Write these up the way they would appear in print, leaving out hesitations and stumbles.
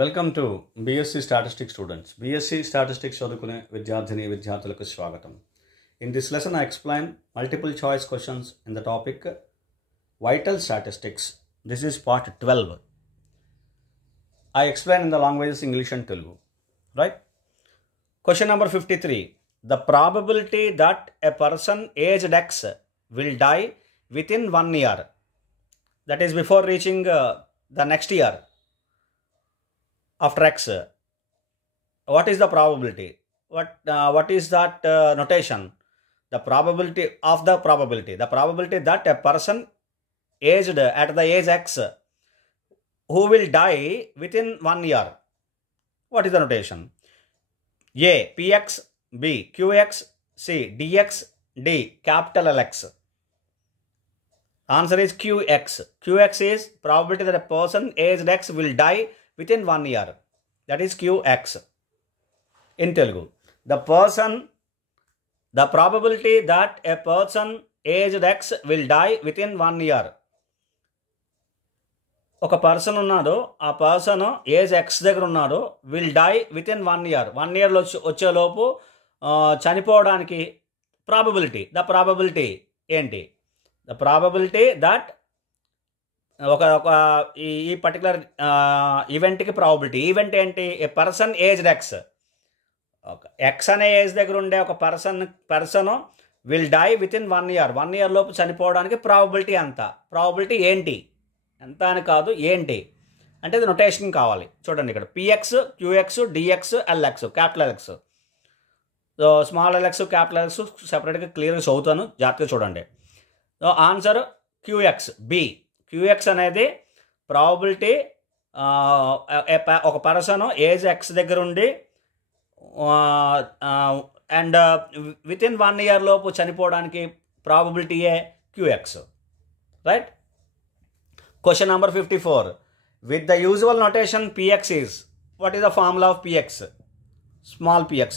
Welcome to BSc statistics students. BSc statistics చదువుకునే విద్యార్థులకు స్వాగతం. In this lesson I explain multiple choice questions in the topic vital statistics. This is part 12. I explain in the languages English and Telugu. Right? Question number 53. The probability that a person aged X will die within 1 year, that is before reaching the next year after X, what is the probability? What is that notation? The probability of the probability. The probability that a person aged at the age X who will die within 1 year. What is the notation? A. Px, B. Qx, C. Dx, D. Capital Lx. Answer is Qx. Qx is probability that a person aged X will die within 1 year. That is Qx. In Telugu, the probability that a person aged X will die within 1 year. ఒక person ఉన్నాడు, ఆ person age X దగ్గర ఉన్నాడు, will die within 1 year. 1 yearలో వచ్చేలోపు చనిపోవడానికి probability. The probability ఏంటి? The probability that ఒక ఈ పర్టికులర్ ఈవెంట్కి ప్రాబబిలిటీ. ఈవెంట్ ఏంటి? A person aged X. X అనే ఏజ్ దగ్గర ఉండే ఒక person will die within 1 year. 1 year లోపు చనిపోవడానికి ప్రాబబిలిటీ ఎంత? ప్రాబబిలిటీ ఏంటి? ఎంత అని కాదు, ఏంటి అంటే ఇది నొటేషన్ కావాలి. చూడండి ఇక్కడ PX, QX, DX, LX, capital LX. So small LX, capital LX సెపరేట్గా క్లియర్గా చదువుతాను, జాగ్రత్తగా చూడండి. So answer QX, B. QX అనేది ప్రాబబిలిటీ ఒక పర్సన్ ఏజ్ ఎక్స్ దగ్గర ఉండి అండ్ విత్ ఇన్ 1 year లోపు చనిపోవడానికి ప్రాబబిలిటీయే QX. Right? Question number 54. With the usual notation Px is, what is the formula of Px? Small px.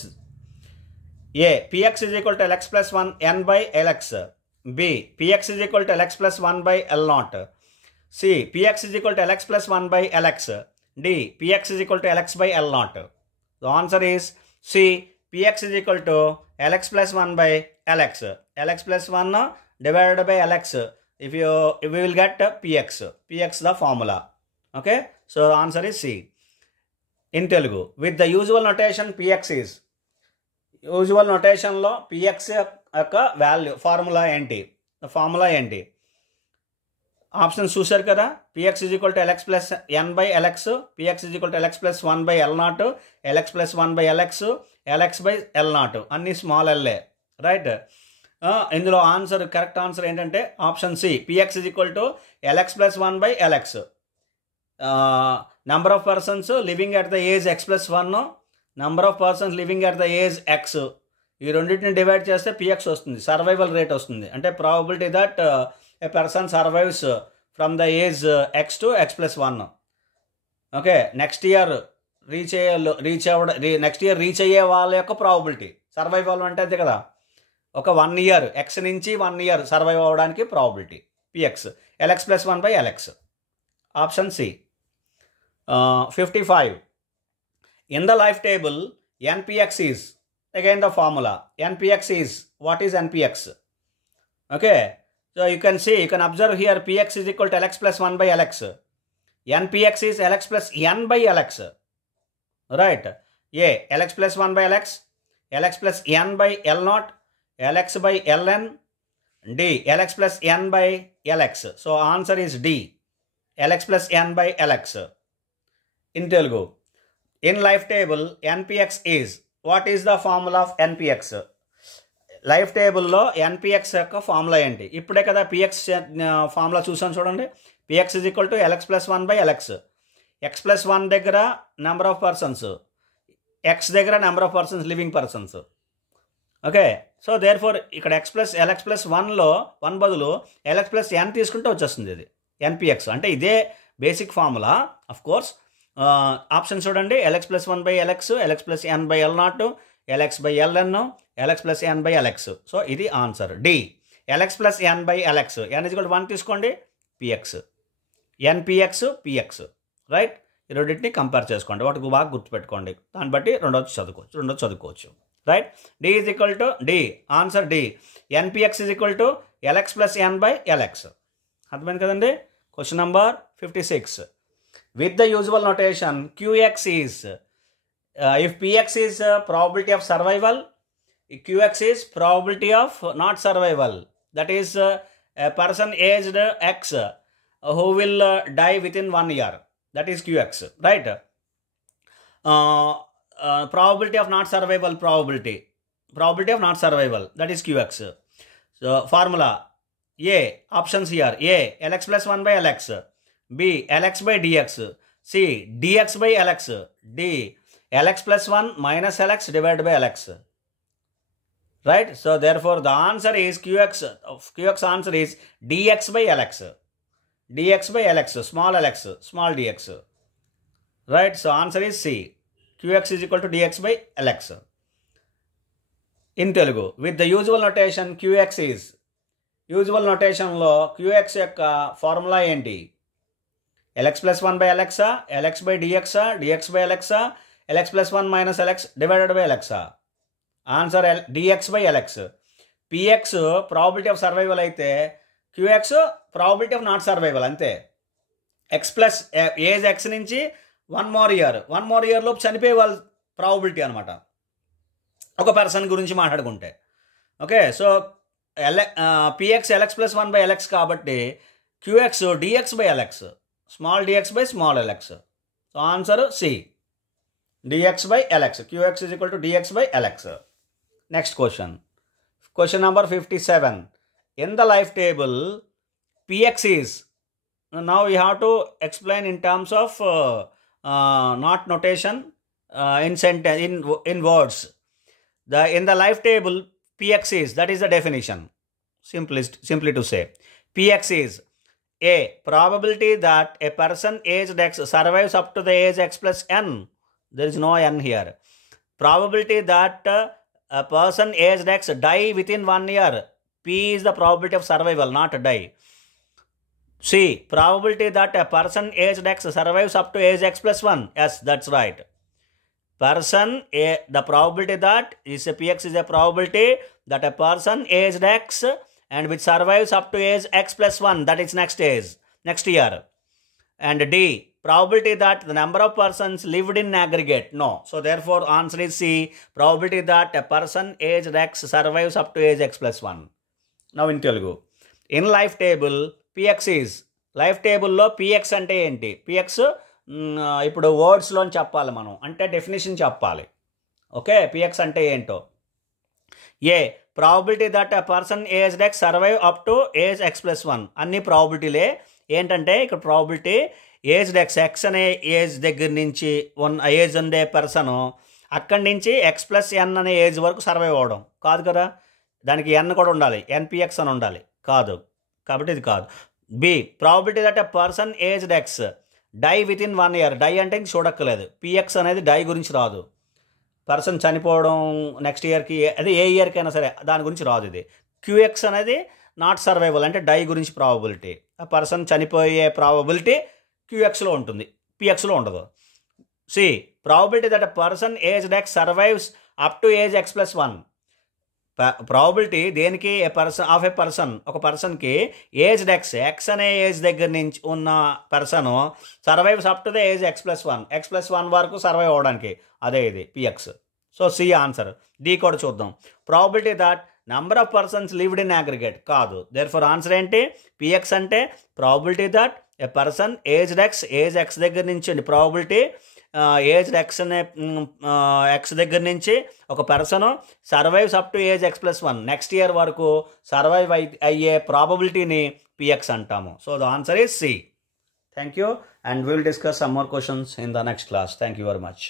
A. Px is equal to Lx plus 1 n by Lx. B. Px is equal to Lx plus 1 by L0. C. Px is equal to Lx plus 1 by Lx. D. Px is equal to Lx by L0. The answer is C. Px is equal to Lx plus 1 by Lx. Lx plus 1 divided by Lx. If we will get Px the formula. Okay, so the answer is C. In Telugu, with the usual notation Px is, usual notation lo Px యొక్క value formula ఏంటి? Formula ఏంటి? Options చూశారు కదా. Px is equal to Lx plus n by Lx, Px is equal to Lx plus 1 by L0, Lx plus 1 by Lx, Lx by L0 అన్ని small LA. Right? ఇందులో answer, correct answer ఏంటంటే option C, PX is equal to LX plus 1 by Lx. Number of persons living at the age X plus 1, number of persons living at the age X, ఈ రెండింటిని divide చేస్తే px వస్తుంది. Survival rate వస్తుంది. అంటే probability that a person survives from the age X to X plus 1. Okay, next year reach అయ్యే వాళ్ళ యొక్క probability. Survive అవ్వాలి అంటే అంతే కదా, ఒక 1 year ఎక్స్ నుంచి 1 year సర్వైవ్ అవ్వడానికి probability PX LX plus 1 by Lx. Option C. 55. In the life table, NPX is, again the formula, NPX is, what is NPX? Okay, so you can see, you can observe here Px is equal to Lx plus 1 by Lx. NPX is Lx plus n by Lx. Right? A. Lx plus 1 by Lx, Lx plus n by L0, Lx by Ln, D. Lx plus n by Lx. So answer is D. Lx plus n by Lx. In Telugu, in life table NPX is, what is the formula of NPX? Life టేబుల్లో NPX యొక్క formula ఏంటి? ఇప్పుడే కదా PX formula చూసాను చూడండి. PX is equal to Lx plus 1 by Lx. X plus 1 దగ్గర number of persons, X దగ్గర number of persons, living persons. Okay, so therefore ఇక్కడ Lx plus 1లో 1 బదులు Lx plus n తీసుకుంటే వచ్చేస్తుంది ఇది NPX. అంటే ఇదే basic formula. Of course option చూడండి, Lx plus 1 by Lx, Lx plus n by L0, Lx by Ln, Lx plus n by Lx. So ఇది answer D, Lx plus n by Lx. n is equal to 1 తీసుకోండి, Px. NPX, Px. Right? ఈ రెండింటిని compare చేసుకోండి, వాటికి బాగా గుర్తుపెట్టుకోండి, దాన్ని బట్టి రెండోది చదువుకోవచ్చు. Right. D is equal to D, answer D, NPX is equal to LX plus N by LX. అర్థమైంది కదండి. Question number 56. With the usual notation, QX is, if PX is probability of survival, QX is probability of not survival. That is a person aged X who will die within 1 year. That is QX, right? Probability of not survival, probability of not survival, that is QX. So formula A, options here: A, LX plus 1 by LX, B, LX by DX, C, DX by LX, D, LX plus 1 minus LX divided by LX. Right? So therefore the answer is QX answer is DX by LX. DX by LX, small LX, small DX. Right? So answer is C. QX is equal to DX by LX. In Telugu, with the usual notation, QX is, usual notation lo QX యొక్క formula ఏంటి? LX plus 1 by LX, LX by DX, DX by LX, LX plus 1 minus LX divided by LX. Answer DX by LX. PX probability of survival అయితే QX probability of not survival అంతే. X plus age X నుంచి 1 more year లోపు చనిపోయే వాళ్ళ probability అనమాట, ఒక person గురించి మాట్లాడుకుంటే. Okay, so PX LX plus 1 by LX కాబట్టి QX DX by LX, small dx by small lx. So answer C, dx by lx. QX is equal to dx by lx. Next question. Question number 57. In the life table, PX is, now we have to explain in terms of not notation, in sentence, in words. In the life table, PX is, that is the definition. Simply to say, PX is A, probability that a person aged X survives up to the age X plus N. There is no N here. Probability that a person aged X die within 1 year. P is the probability of survival, not die. C, probability that a person aged X survives up to age X plus 1. Yes, that's right. The probability that is a PX is a probability that a person aged X and which survives up to age X plus 1, that is next year. And D, probability that the number of persons lived in aggregate. No. So therefore answer is C, probability that a person aged X survives up to age X plus 1. Now in Telugu. In life table, PX is, life table లో PX అంటే ఏంటి? PX ఇప్పుడు వర్డ్స్లో చెప్పాలి మనం, అంటే definition చెప్పాలి. Okay, PX అంటే ఏంటో. A, probability that a person age X survive up to age X plus 1. అన్ని ప్రాబిలిటీలే. ఏంటంటే ఇక్కడ ప్రాబిలిటీ ఏజ్ X అనే ఏజ్ దగ్గర నుంచి ఏజ్ ఉండే పర్సన్ అక్కడి నుంచి X ప్లస్ N అనే ఏజ్ వరకు సర్వైవ్ అవ్వడం కాదు కదా, దానికి N కూడా ఉండాలి, NPX అని ఉండాలి, కాదు, కాబట్టి ఇది కాదు. B, probability that a person age X die within 1 year. Die అంటే ఇంక చూడక్కర్లేదు, PX అనేది డై గురించి రాదు. పర్సన్ చనిపోవడం నెక్స్ట్ ఇయర్కి, అదే ఏ ఇయర్కి అయినా సరే దాని గురించి రాదు. ఇది QX అనేది నాట్ సర్వైవల్, అంటే డై గురించి ప్రాబబిలిటీ. ఆ పర్సన్ చనిపోయే ప్రాబబిలిటీ QXలో ఉంటుంది, PXలో ఉండదు. C, probability that a person age X survives up to age X plus 1. Probability దేనికి? ఏ పర్సన్ ఒక పర్సన్కి ఏజ్ X అనే ఏజ్ దగ్గర నుంచి ఉన్న person survives up to the age X plus 1, X plus 1 వరకు సర్వైవ్ అవ్వడానికి, అదే ఇది PX. So C answer. D కూడా చూద్దాం. Probability that number of persons lived in aggregate, కాదు. దేర్ఫోర్ ఆన్సర్ ఏంటి? PX అంటే probability that a person age X దగ్గర నుంచి ప్రాబబిలిటీ ఏజ్ X అనే X దగ్గర నుంచి ఒక person survives up to age X plus 1, next year వరకు సర్వైవ్ అయ్యే ప్రాబబిలిటీని PX అంటాము. So the answer is C. Thank you, and will discuss some more questions in the next class. Thank you very much.